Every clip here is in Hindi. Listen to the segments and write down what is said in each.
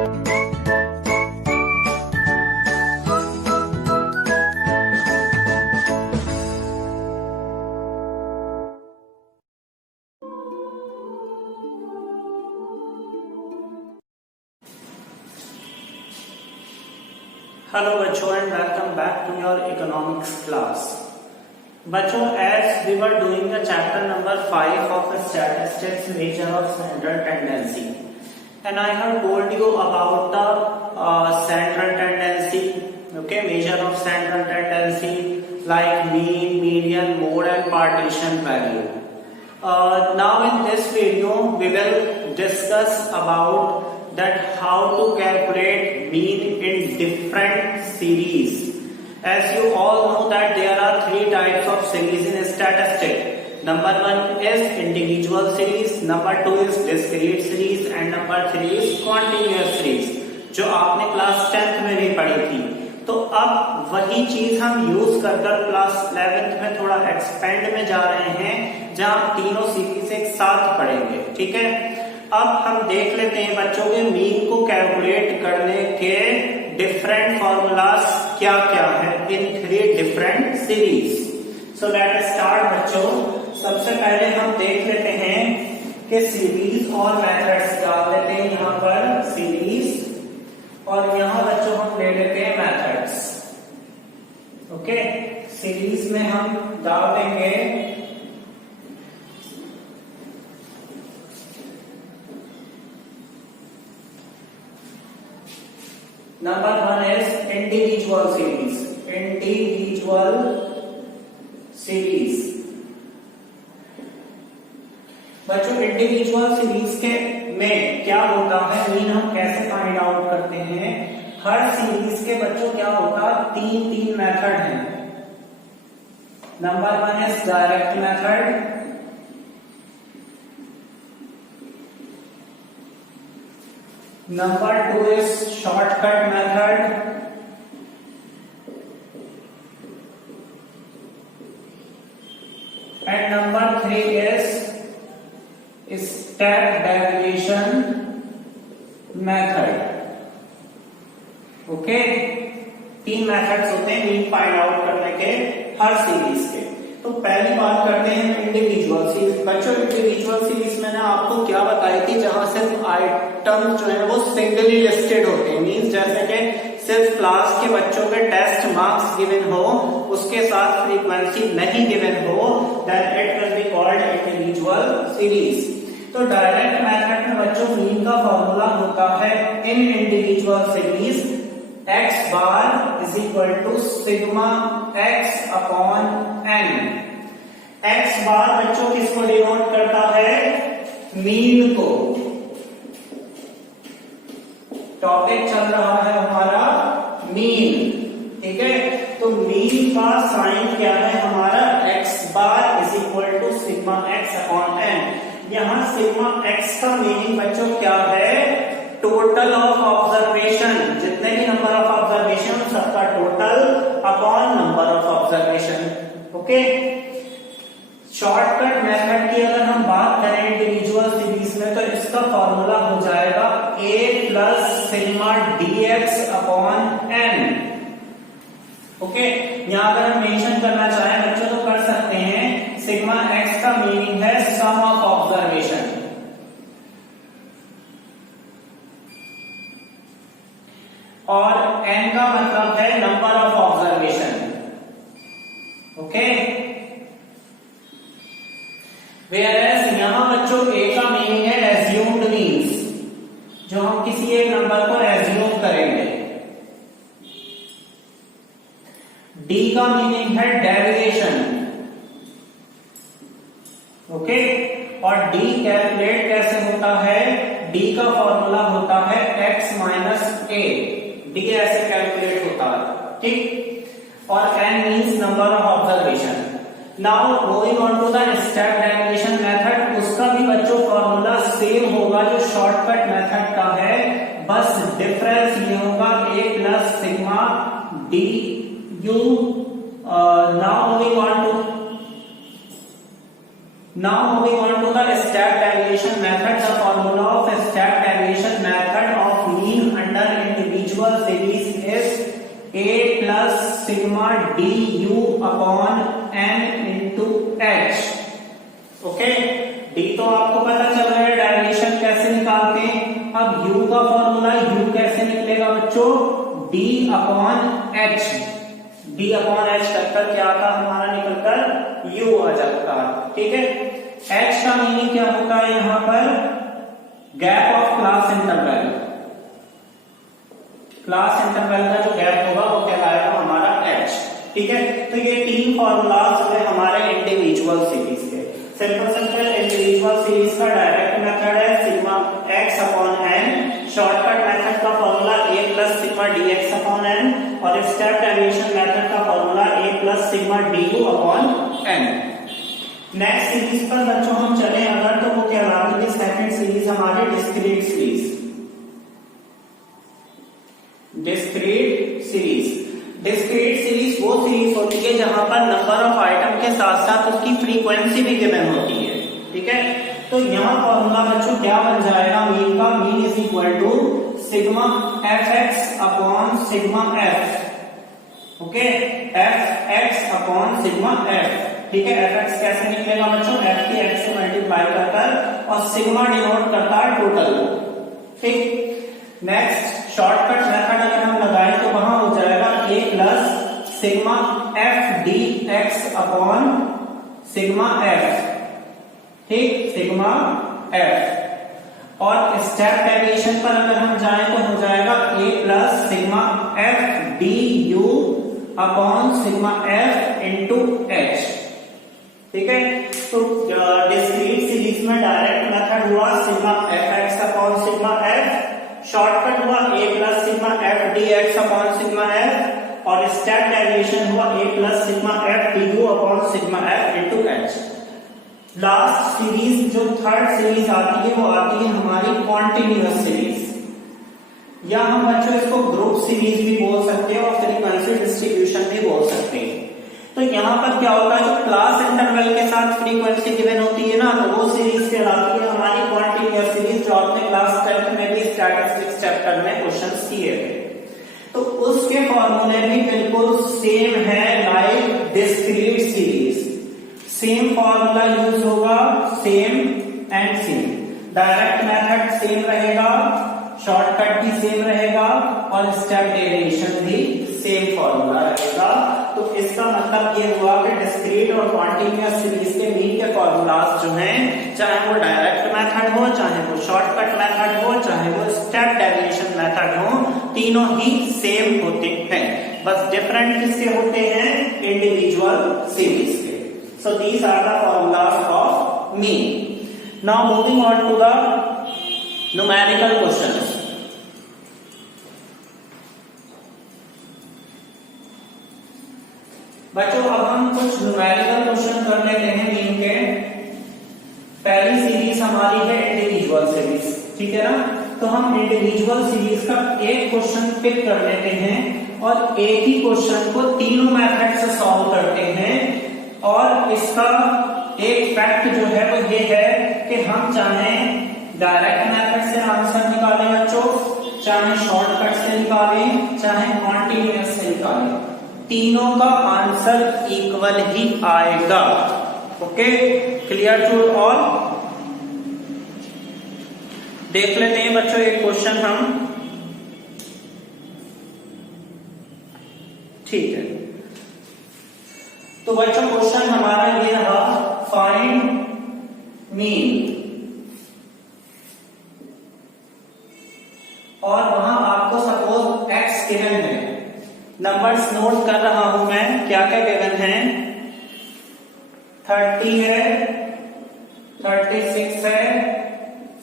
Hello बच्चों and welcome back to your economics class. बच्चों, as we were doing the chapter number 5 of statistics, measure of central tendency, and I have told you about the central tendency, okay, measure of central tendency like mean, median, mode and partition value. Now in this video we will discuss about that how to calculate mean in different series. As you all know that there are three types of series in statistics. Number one is individual series, number two is discrete series and number three is continuous series, जो आपने क्लास 10th में भी पढ़ी थी. तो अब वही चीज हम यूज कर क्लास 11th में थोड़ा एक्सपेंड में जा रहे हैं, जहां तीनों सीरीज एक साथ पढ़ेंगे. ठीक है, अब हम देख लेते हैं बच्चों के मीन को कैलकुलेट करने के डिफरेंट फॉर्मूलाज क्या क्या है in three different series. So let start बच्चों. सबसे पहले हम देख लेते हैं कि सीरीज और मेथड्स डाल लेते हैं यहाँ पर सीरीज, और यहाँ बच्चों हम ले लेते हैं मेथड्स. ओके, सीरीज में हम डाल देंगे Number one is individual series. Individual series. बच्चों, इंडिविजुअल सीरीज के में क्या होता है, मीन हम कैसे फाइंड आउट करते हैं. हर सीरीज के बच्चों क्या होता है, तीन मेथड हैं. Number one is direct method, number two is shortcut method, and number three is step derivation method. Okay, तीन मेथड्स होते हैं मीन फाइंड आउट करने के हर सीरीज के. तो पहली बात करते हैं इंडिविजुअल सीरीज. बच्चों, इंडिविजुअल सीरीज मैंने आपको क्या बताई थी, जहां सिर्फ आइटम जो है वो सिंगली लिस्टेड होते हैं. मींस जैसे कि सिर्फ क्लास के बच्चों के टेस्ट मार्क्स गिवन हो, उसके साथ फ्रीक्वेंसी नहीं गिवन हो, then it will be called individual series. तो डायरेक्ट मेथड में बच्चों मीन का फॉर्मूला होता है in individual series x bar is equal to sigma x upon n. x bar बच्चों किसको डिनोट करता है, मीन को. टॉपिक चल रहा है हमारा मीन. ठीक है, तो मीन का साइन क्या है हमारा, x bar is equal to sigma x upon n. यहां सिग्मा x का मीनिंग बच्चों क्या है, टोटल ऑफ ऑब्जर्वेशन. जितने भी नंबर ऑफ ऑब्जर्वेशन सबका total upon number of observation. Okay, shortcut method की अगर हम बात करें इंडिविजुअल सीरीज में, तो इसका फॉर्मूला हो जाएगा a plus sigma dx upon n. Okay, यहां अगर हम मेंशन करना चाहें बच्चों तो कर सकते हैं. सिग्मा x का मीनिंग है सम ऑफ ऑब्जर्वेशन, और n का मतलब है number of observation. Okay, whereas यहां बच्चों a का मीनिंग है एज्यूम्ड मीन्स, जो हम किसी एक नंबर को एज्यूम करेंगे. d का मीनिंग है डेरिवेशन. ओके, और d कैलकुलेट कैसे होता है, d का फॉर्मूला होता है x माइनस a. d ऐसे कैलकुलेट होता है. ठीक, और n means number of observation. Now going on to the step derivation method, उसका भी बच्चों फॉर्मूला सेम होगा जो शॉर्टकट मेथड का है, बस डिफरेंस ये होगा a plus sigma d u. Now moving on to Now moving on to the step derivation method. The formula of step derivation method of mean under individual series is a plus sigma du upon n into h. Okay, D तो आपको पता चल रहा है डेरिवेशन कैसे निकालते हैं। अब u का फॉर्मूला u कैसे निकलेगा बच्चों, d upon h। d upon h करकर क्या आता हमारा निकलकर u आ जाता है, ठीक है। h का मीनिंग क्या होता है यहां पर, gap of class interval. Class interval का जो गैप होगा वो कहलाएगा हमारा h, ठीक है। तो ये तीन फॉर्मूलाज हुए हमारे इंडिविजुअल सीरीज के। सिंपल इंडिविजुअल सीरीज का डायरेक्ट मेथड है sigma x upon n, shortcut method का formula a plus sigma dx upon n, और स्टेप डेरिवेशन मेथड का formula a plus sigma du upon n। Next series पर बच्चों हम चले अगर, तो वो कहलाती है सेकंड सीरीज हमारे डिस्क्रीट सीरीज। डिस्क्रीट सीरीज वो सीरीज होती है जहां पर नंबर ऑफ आइटम के साथ साथ उसकी फ्रीक्वेंसी भी गिवन होती है, ठीक है। तो यहाँ फॉर्मूला बच्चों क्या बन जाएगा मीन का, mean is equal to sigma fx upon sigma f, okay, fx upon sigma f, ठीक है। fx कैसे निकलेगा बच्चों, f की x से मल्टीप्लाई कर और सिग्मा डिनोट करता है टोटल, ठीक। नेक्स्ट शॉर्टकट मेथड अगर हम लगाएं तो वहां हो जाएगा a plus sigma f dx upon sigma f, ठीक, सिग्मा f। और स्टेप डेरिवेशन पर अगर हम जाएं तो हो जाएगा a plus sigma f du upon sigma f into h, ठीक है। तो डिस्क्रीट सीरीज में डायरेक्ट मेथड हुआ sigma fx upon sigma f, shortcut हुआ a plus sigma f dx upon sigma f, और स्टेप डेरिवेशन हुआ a plus sigma f du upon sigma f into h। Last series जो थर्ड सीरीज आती है वो आती है हमारी कॉन्टिन्यूअस सीरीज, या हम बच्चों इसको ग्रुप सीरीज भी बोल सकते हैं और फ्रीक्वेंसी डिस्ट्रीब्यूशन भी बोल सकते हैं। तो यहाँ पर क्या होता है, जो क्लास इंटरवल के साथ फ्रीक्वेंसी गिवन होती है ना, तो वो सीरीज कहलाती है हमारी कॉन्टिन्यूअस सीरीज, जो आपने क्लास 12 में भी स्टैटिस्टिक्स चैप्टर में क्वेश्चंस किए थे। तो उसके फॉर्मूले भी बिल्कुल सेम है like discrete series, same formula use होगा, same and same, direct method same रहेगा, शॉर्टकट भी सेम रहेगा, और स्टेप डेरिवेशन भी सेम फॉर्मूला रहेगा। तो इसका मतलब ये हुआ कि डिस्क्रीट और कॉन्टिन्यूअस सीरीज के मीन के फॉर्मूलाज जो हैं, चाहे वो डायरेक्ट मेथड हो, चाहे वो शॉर्टकट मेथड हो, चाहे वो स्टेप डेरिवेशन मेथड हो, तीनों ही सेम होते हैं, बस डिफरेंट किसके होते हैं, इंडिविजुअल सीरीज के। So these are the formulas of mean. Now moving on to the numerical questions. बच्चों अब हम कुछ न्यूमेरिकल क्वेश्चन कर लेते हैं मीन के। पहली सीरीज हमारी है इंडिविजुअल सीरीज, ठीक है ना। तो हम इंडिविजुअल सीरीज का एक क्वेश्चन पिक कर लेते हैं और एक ही क्वेश्चन को तीनों मेथड से सॉल्व करते हैं। और इसका एक फैक्ट जो है वो ये है कि हम चाहे डायरेक्ट मेथड से आंसर निकालें बच्चों, चाहे शॉर्टकट से निकालें, चाहे कॉन्टिन्यूअस से निकालें, तीनों का आंसर इक्वल ही आएगा। Okay, clear to all. देख लेते हैं बच्चों एक क्वेश्चन हम, ठीक है। तो बच्चों क्वेश्चन हमारा ये रहा, फाइंड मीन, और वहां आपको सपोज x गिवन है, नंबर्स नोट कर रहा हूं मैं, क्या क्या गिवन है, 30 है, 36 है,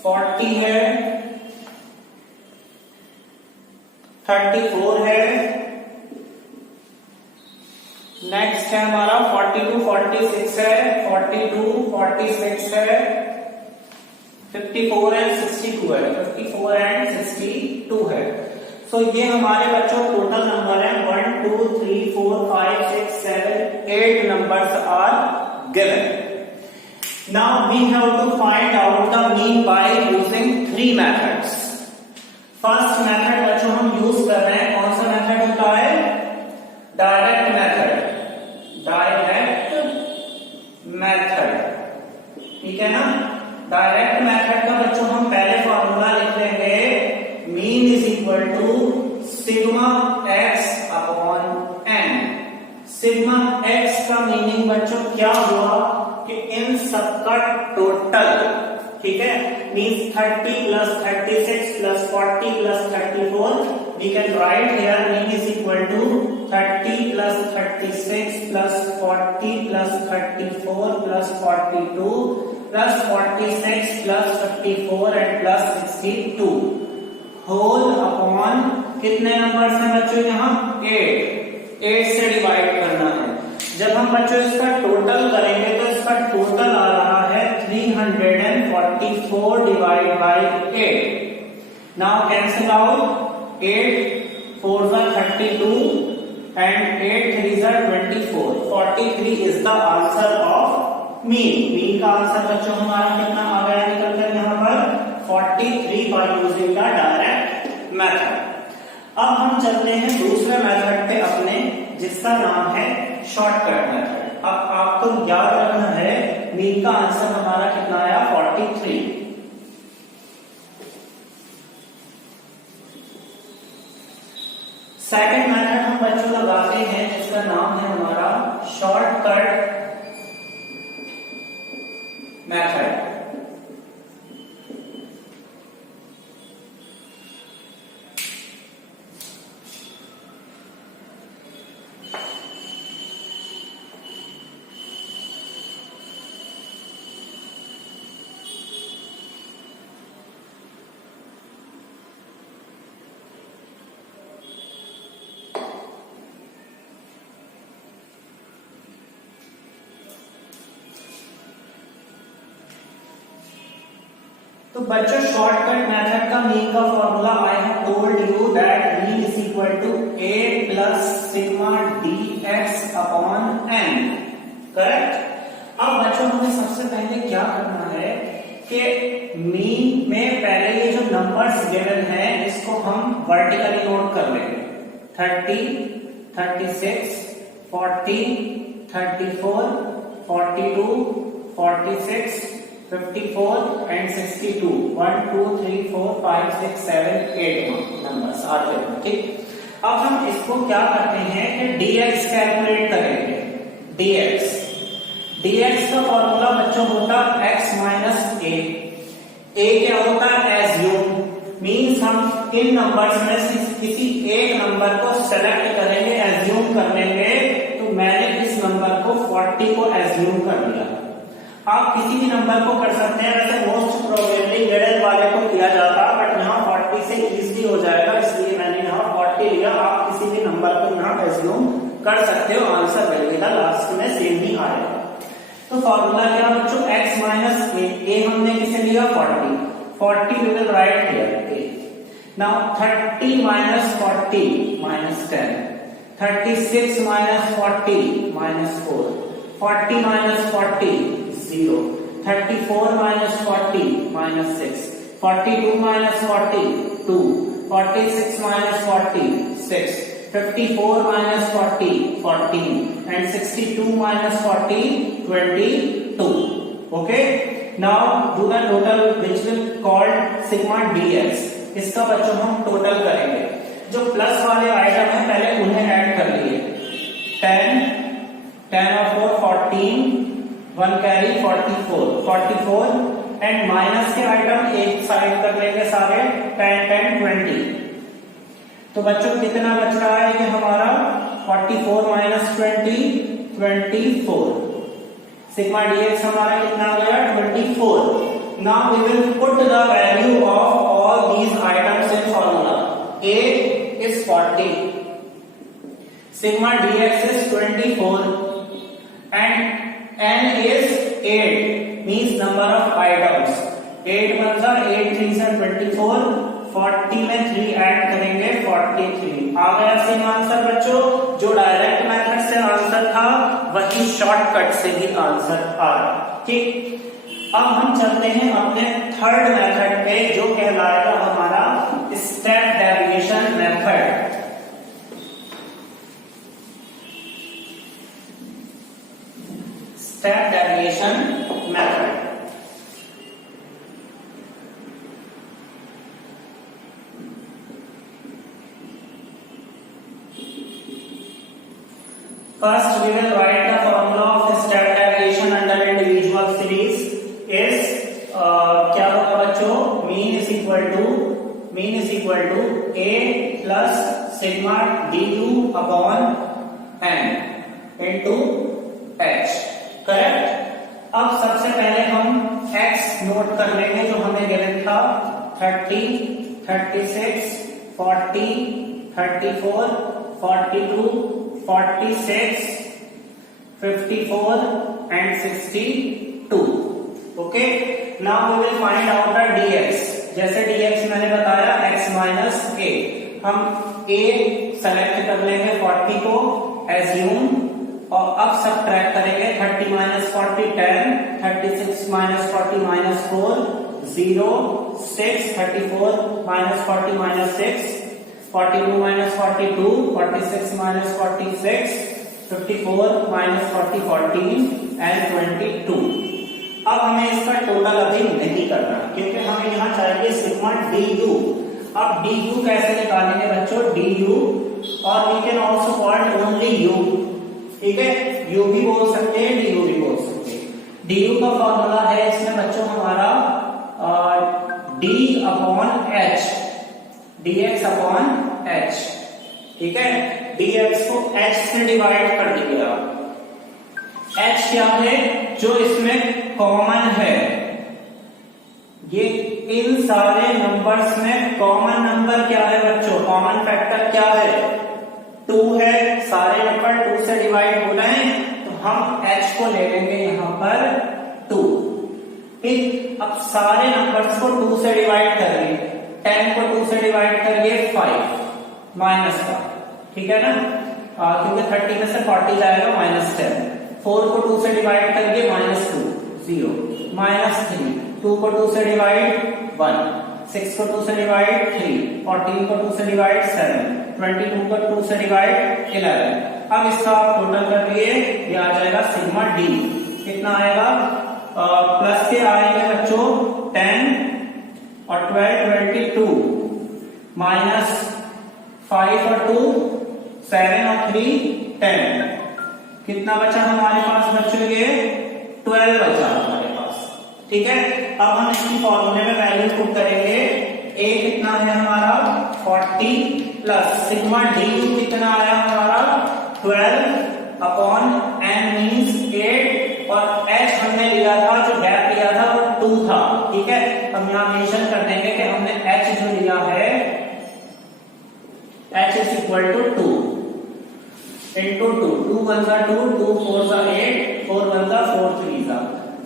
40 है, 34 है, नेक्स्ट है हमारा 42, 46 है, 42, 46 है, 54 एंड 62 है, 54 एंड 62 है। सो ये हमारे बच्चों टोटल नंबर है 1 2 3 4 5 6 7 8 numbers are given. Now we have to find out the mean by using three methods. First method बच्चों हम यूज कर रहे हैं, कौन सा मेथड होता है? Direct method. डायरेक्ट मेथड, ठीक है ना। डायरेक्ट मेथड का बच्चों हम पहले फॉर्मूला लिख लेंगे, mean is equal to sigma x upon n. Sigma x का मीनिंग बच्चों क्या हुआ कि इन सबका टोटल, ठीक है, means 30 plus 36 plus 40 plus 34, we can write here mean is equal to 30 plus 36 plus 40 plus 34 plus 42 plus 46 plus 54 and plus 62 whole upon कितने नंबर है बच्चों यहाँ? 8 से डिवाइड करना है। जब हम बच्चों इसका टोटल करेंगे तो इसका टोटल आ रहा है 344 divide by 8। Now cancel out, 8 4 जा 32 एंड 8 3 जा 24। 43 is the answer of mean. Mean का आंसर बच्चों हमारा कितना आ गया निकल कर यहाँ पर? 43 by using the direct method. अब हम चलते हैं दूसरे मेथड पे अपने, जिसका नाम है शॉर्टकट मेथड। अब आपको याद रखना है मीन का आंसर हमारा कितना आया? 43। सेकंड मेथड हम बच्चों लगाते हैं जिसका नाम है हमारा शॉर्टकट मेथड। तो बच्चों शॉर्टकट मेथड का मीन का formula I have told you that mean is equal to a plus sigma dx upon n, correct. अब बच्चों हमें सबसे पहले क्या करना है कि मीन में पहले ये जो नंबर्स गिवन है इसको हम वर्टिकली नोट कर लेंगे। 30, 36, 40, 34, 42, 46, 54 and 62, 1 2 3 4 5 6 7 8 नंबर्स आते हैं, ठीक। अब हम इसको क्या करते हैं कि dx कैलकुलेट करेंगे। dx का फॉर्मूला बच्चों होता है x माइनस a क्या होता है? एज्यूम। मीन्स हम इन नंबर्स में से किसी एक नंबर को सेलेक्ट करेंगे, एज्यूम कर लेंगे। तो मैंने इस नंबर को 40 को एज्यूम कर लिया। आप किसी भी नंबर को कर सकते हैं, वैसे मोस्ट प्रोबेबली मिडिल वाले को किया जाता, बट यहाँ 40 से इजीली हो जाएगा, इसलिए मैंने यहाँ 40 लिया। आप किसी भी नंबर को यहाँ एज्यूम कर सकते हो, आंसर मिलेगा लास्ट में सेम ही आएगा। तो फॉर्मूला क्या बच्चों? x माइनस ए हमने किसे लिया? 40 we will write here a। Now 30 minus 40 minus 10, 36 minus 40 minus 4, 40 minus 40 0, 34 minus 40 minus 6, 42 minus 40 2, 46 minus 40 6, 54 minus 40 14 and 62 minus 40 22. Okay, now do the total which will called sigma dx। इसका बच्चों हम टोटल करेंगे। जो प्लस वाले आइटम है पहले उन्हें ऐड कर लिए। 10 और 4 14, 1 कैरी 44 एंड माइनस के आइटम एक साइड कर लेंगे सारे, 10 10 20। तो बच्चों कितना बच रहा है ये हमारा? 44 माइनस 20 24। सिग्मा dx हमारा कितना आ गया? 24। Now we will put the value of all these items in formula. a is 40, सिग्मा dx is 24 and n is 8, means number of items। 8 1 जा 8 3 जा 24, 40 में 3 ऐड करेंगे 43। आ गया सेम आंसर बच्चों। जो डायरेक्ट मेथड से आंसर था वही शॉर्टकट से भी आंसर आ रहा, ठीक। अब हम चलते हैं अपने थर्ड मेथड पे, जो कहलाएगा हमारा step deviation method. Step deviation method. First, we will write the formula of step deviation under individual series is क्या होगा बच्चों, mean is equal to a plus sigma du upon n into h, correct. अब सबसे पहले हम x नोट कर लेंगे जो हमें गिवन था 30, 36, 40, 34, 42, 46, 54 and 62. Okay. Now we will find out the dx. जैसे dx मैंने बताया x minus a, हम a सेलेक्ट कर लेंगे 40 को assume, और अब सबट्रैक्ट करेंगे 30 minus 40 10, 36 minus 40 minus 4 0, 6, 34 minus 40 minus 6, 42 minus 42, 46 minus 46, 54 minus 40 14 and 22. अब हमें इसका टोटल अभी नहीं करना, क्योंकि हमें यहाँ चाहिए सिग्मा du। अब du कैसे निकालेंगे बच्चों, du, और we can also called only u, ठीक है, u भी बोल सकते हैं, du भी बोल सकते हैं। du का फॉर्मूला है इसमें बच्चों हमारा d upon h, dx upon h, ठीक है। dx को h से डिवाइड कर दीजिएगा। h क्या है, जो इसमें कॉमन है, ये इन सारे नंबर्स में कॉमन नंबर क्या है बच्चों, कॉमन फैक्टर क्या है, 2 है। सारे नंबर 2 से डिवाइड हो रहे हैं, तो हम h को ले लेंगे यहां पर 2, ठीक। अब सारे नंबर्स को 2 से डिवाइड करिए, 10 को 2 से डिवाइड करिए 5 माइनस का, ठीक है ना, क्योंकि 30 में से 40 जाएगा -10। 4 को 2 से डिवाइड करिए -2 0, -3, 2 को 2 से डिवाइड 1, 6 को 2 से डिवाइड 3, 14 को 2 से डिवाइड 7, 22 को 2 से डिवाइड 11। अब इसका आप टोटल कर लिए, ये आ जाएगा सिग्मा डी, कितना आएगा, प्लस के आएंगे बच्चों 10 और 12 22, माइनस 5 और 2 7 और 3 10, कितना बचा हमारे पास बच्चों, ये 12 बचा हमारे पास, ठीक है। अब हम इसकी फॉर्मूले में वैल्यू पुट करेंगे, a कितना है हमारा 40 प्लस सिग्मा डी कितना आया हमारा 12 अपॉन n मीन्स 8, और h हमने लिया था, जो गैप लिया था वो 2 था, ठीक है। हम यहाँ मेंशन कर देंगे कि हमने h जो लिया है h is equal to 2 into 2, 2 1 जा 2, 2 4 जा 8, 4 1 जा 4 3 जा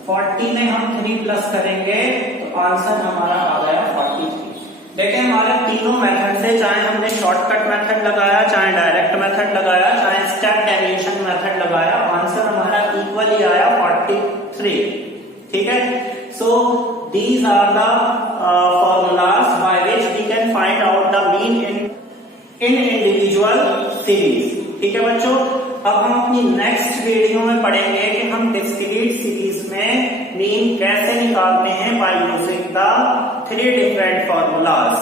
40 में हम 3 प्लस करेंगे तो आंसर हमारा आ गया 43। देखिए हमारे तीनों मेथड से, चाहे हमने शॉर्टकट मेथड लगाया, चाहे डायरेक्ट मेथड लगाया, चाहे स्टेप डेविएशन मेथड लगाया, आंसर हमारा इक्वली आया 43, ठीक है। So these are the formulas by which we can find out the mean in individual series, ठीक है बच्चों। अब हम अपनी नेक्स्ट वीडियो में पढ़ेंगे कि हम डिस्क्रीट सीरीज में मीन कैसे निकालते हैं by using the 3 different formulas.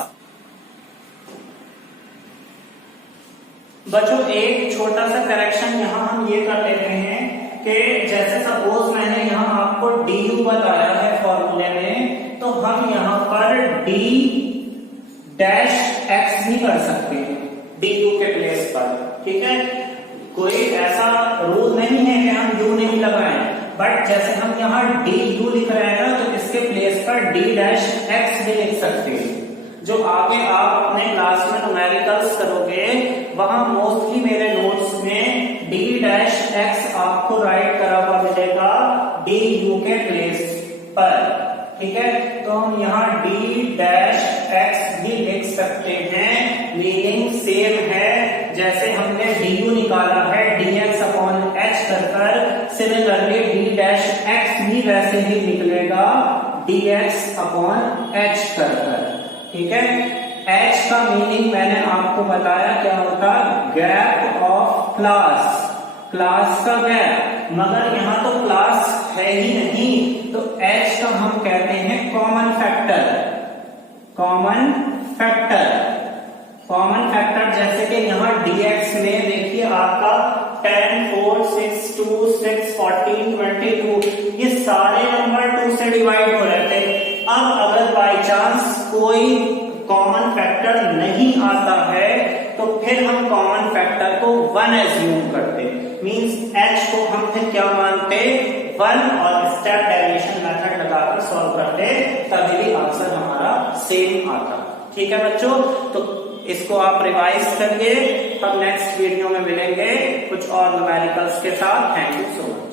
बच्चों एक छोटा सा करेक्शन यहाँ हम ये कर लेते हैं कि जैसे सपोज मैंने यहाँ आपको du बताया है फॉर्मूले में, तो हम यहाँ पर d डैश x नहीं कर सकते du के प्लेस पर, ठीक है। कोई ऐसा रूल नहीं है कि हम u नहीं लगाएं, बट जैसे हम यहाँ du लिख रहे हैं ना, तो इसके प्लेस पर d डैश x भी लिख सकते हैं। जो आगे आप अपने क्लास में न्यूमेरिकल्स करोगे, वहां मोस्टली मेरे नोट्स में d डैश x आपको राइट करा हुआ मिलेगा du के प्लेस पर, ठीक है। तो हम यहाँ d डैश x भी लिख सकते हैं, मीनिंग सेम है जैसे हमने du निकाला है dx अपॉन h कर, सिमिलरली d डैश x भी वैसे ऐसे ही निकलेगा dx अपॉन h कर। ठीक है, h का मीनिंग मैंने आपको बताया क्या होता है, गैप ऑफ क्लास, क्लास का गैप, मगर यहाँ तो क्लास है ही नहीं, तो h का हम कहते हैं common factor. Common factor, common factor जैसे कि यहाँ dx में देखिए आपका 10, 4, 6, 2, 6, 14, 22, ये सारे नंबर 2 से डिवाइड हो रहे थे। अब अगर बाय चांस कोई कॉमन फैक्टर नहीं आता है तो फिर हम कॉमन फैक्टर को 1 एज्यूम करते, मींस h को हम फिर क्या मानते, 1, और स्टेप डेरिवेशन मेथड लगाकर सॉल्व करते, तभी भी आंसर हमारा सेम आता। ठीक है बच्चों, तो इसको आप रिवाइज करिए, हम नेक्स्ट वीडियो में मिलेंगे कुछ और न्यूमेरिकल्स के साथ। Thank you so much.